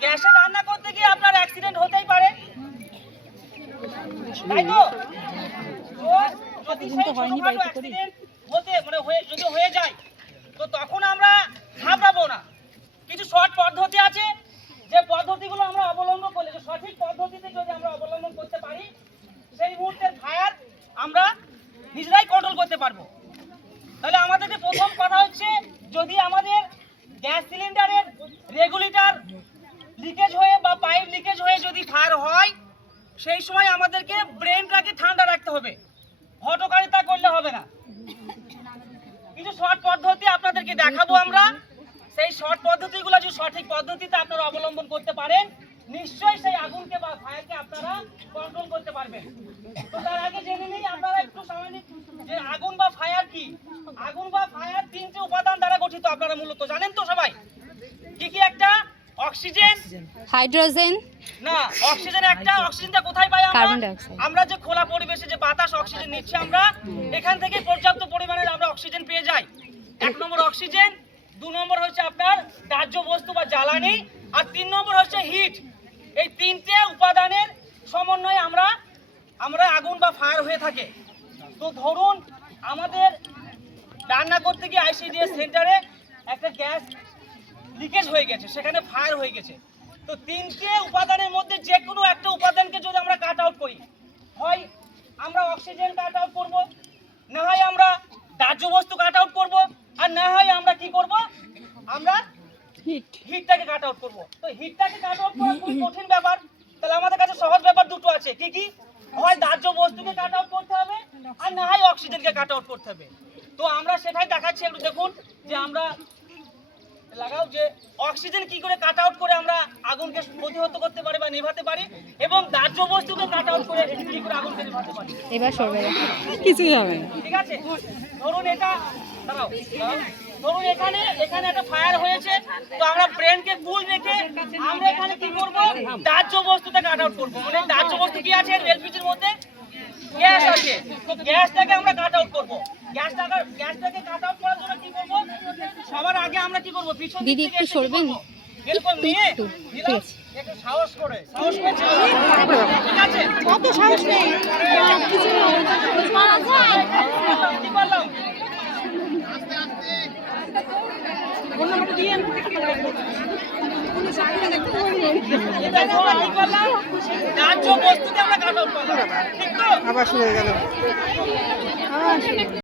গ্যাসে রান্না করতে গিয়ে আপনার অ্যাক্সিডেন্ট হতেই পারে, তাই তো? যদি সেই ছোটখাটো অ্যাক্সিডেন্ট যদি হয়ে যায়, তো তখন আমরা ঘাবড়াবো না। কিছু শর্ট পদ্ধতি আছে, যে পদ্ধতিগুলো আমরা অবলম্বন করলে, যে সঠিক পদ্ধতিতে যদি আমরা অবলম্বন করতে পারি, সেই মুহূর্তের ফায়ার আমরা নিজেরাই কন্ট্রোল করতে পারবো। তাহলে আমাদেরকে প্রথম কথা হচ্ছে, যদি আমাদের গ্যাস সিলিন্ডারের রেগুলেটর লিকেজ হয়ে বা পাইপ লিকেজ হয়ে যদি ফায়ার হয়, সেই সময় আমাদেরকে ব্রেনটাকে ঠান্ডা রাখতে হবে, হঠকারিতা করলে হবে না। কিছু শর্ট পদ্ধতি আপনাদেরকে দেখাবো আমরা, সেই শর্ট পদ্ধতিগুলো যদি সঠিক পদ্ধতিতে আপনারা অবলম্বন করতে পারেন, নিশ্চয়ই সেই আগুনকে বা ফায়ারকে আপনারা কন্ট্রোল করতে পারবেন। তো তার আগে জেনে নিই আপনারা একটু সামান্য, যে আগুন বা ফায়ার কি। আগুন বা ফায়ার তিনটি উপাদান দ্বারা গঠিত, আপনারা মূলত জানেন তো সবাই। কি কি? একটা অক্সিজেন, হাইড্রোজেন না অক্সিজেন একটা। অক্সিজেনটা কোথায় পাই আমরা? আমরা যে খোলা পরিবেশে যে বাতাস অক্সিজেন নিচ্ছি, আমরা এখান থেকে পর্যাপ্ত পরিমাণে আমরা অক্সিজেন পেয়ে যাই। 1 নম্বর অক্সিজেন, 2 নম্বর হচ্ছে আপনার দাহ্য বস্তু বা জ্বালানি, আর 3 নম্বর হচ্ছে হিট। এই তিনটে উপাদানের সমন্বয়ে আমরা আগুন বা ফায়ার হয়ে থাকে। তো ধরুন আমাদের রান্না করতে গিয়ে আইসিডিএস সেন্টারে একটা গ্যাস লিকেজ হয়ে গেছে, সেখানে ফায়ার হয়ে গেছে। তো তিনটে উপাদানের মধ্যে যে কোনো একটা উপাদানকে যদি আমরা কাট আউট করি, হয় আমরা অক্সিজেন কাট আউট করবো, না হয় আমরা দাহ্য বস্তু কাট আউট করবো, আর না হয় আমরা কি করব, আমরা হিটটাকে কাট আউট করবো। তো হিটটাকে কাট আউট করা খুব কঠিন ব্যাপার। তাহলে আমাদের কাছে সহজ ব্যাপার দুটো আছে। কি কি? হয় দাহ্য বস্তুকে কাট আউট করতে হবে, আর না হয় অক্সিজেনকে কাট আউট করতে হবে। তো আমরা সেটাই দেখাচ্ছি, একটু দেখুন যে আমরা লাগাও যে অক্সিজেন কি করে কাট আউট করে আমরা আগুনকে প্রতিহত করতে পারি বা নেভাতে পারি, এবং দাহ্য বস্তুকে কাট আউট করে কি করে আগুনকে নেভাতে পারি। এবার সরবে কিছুই হবে না, ঠিক আছে? ধরুন এটা দাঁড়াও, ধরুন এখানে একটা ফায়ার হয়েছে। তো আমরা ব্রেনকে কুল রেখে আমরা এখানে কি করব, দাহ্য বস্তুকে কাট আউট করব। মানে দাহ্য বস্তু কি আছে এলপিজির মধ্যে? গ্যাস আছে। তো গ্যাসটাকে আমরা কাট আউট করব। গ্যাসটাকে কাট আউট করার জন্য কি করব, সবার আগে আমরা কি করব, পিছন দিদি একটু সরবেন, এরকম নিয়ে দিলাম, একটু সাহস করে ঠিক আছে? কত সাহস নেই কি বললাম, দাহ্য বস্তুকে আমরা কাট আউট করলাম, ঠিক তো? আবার শুরু হয়ে গেল।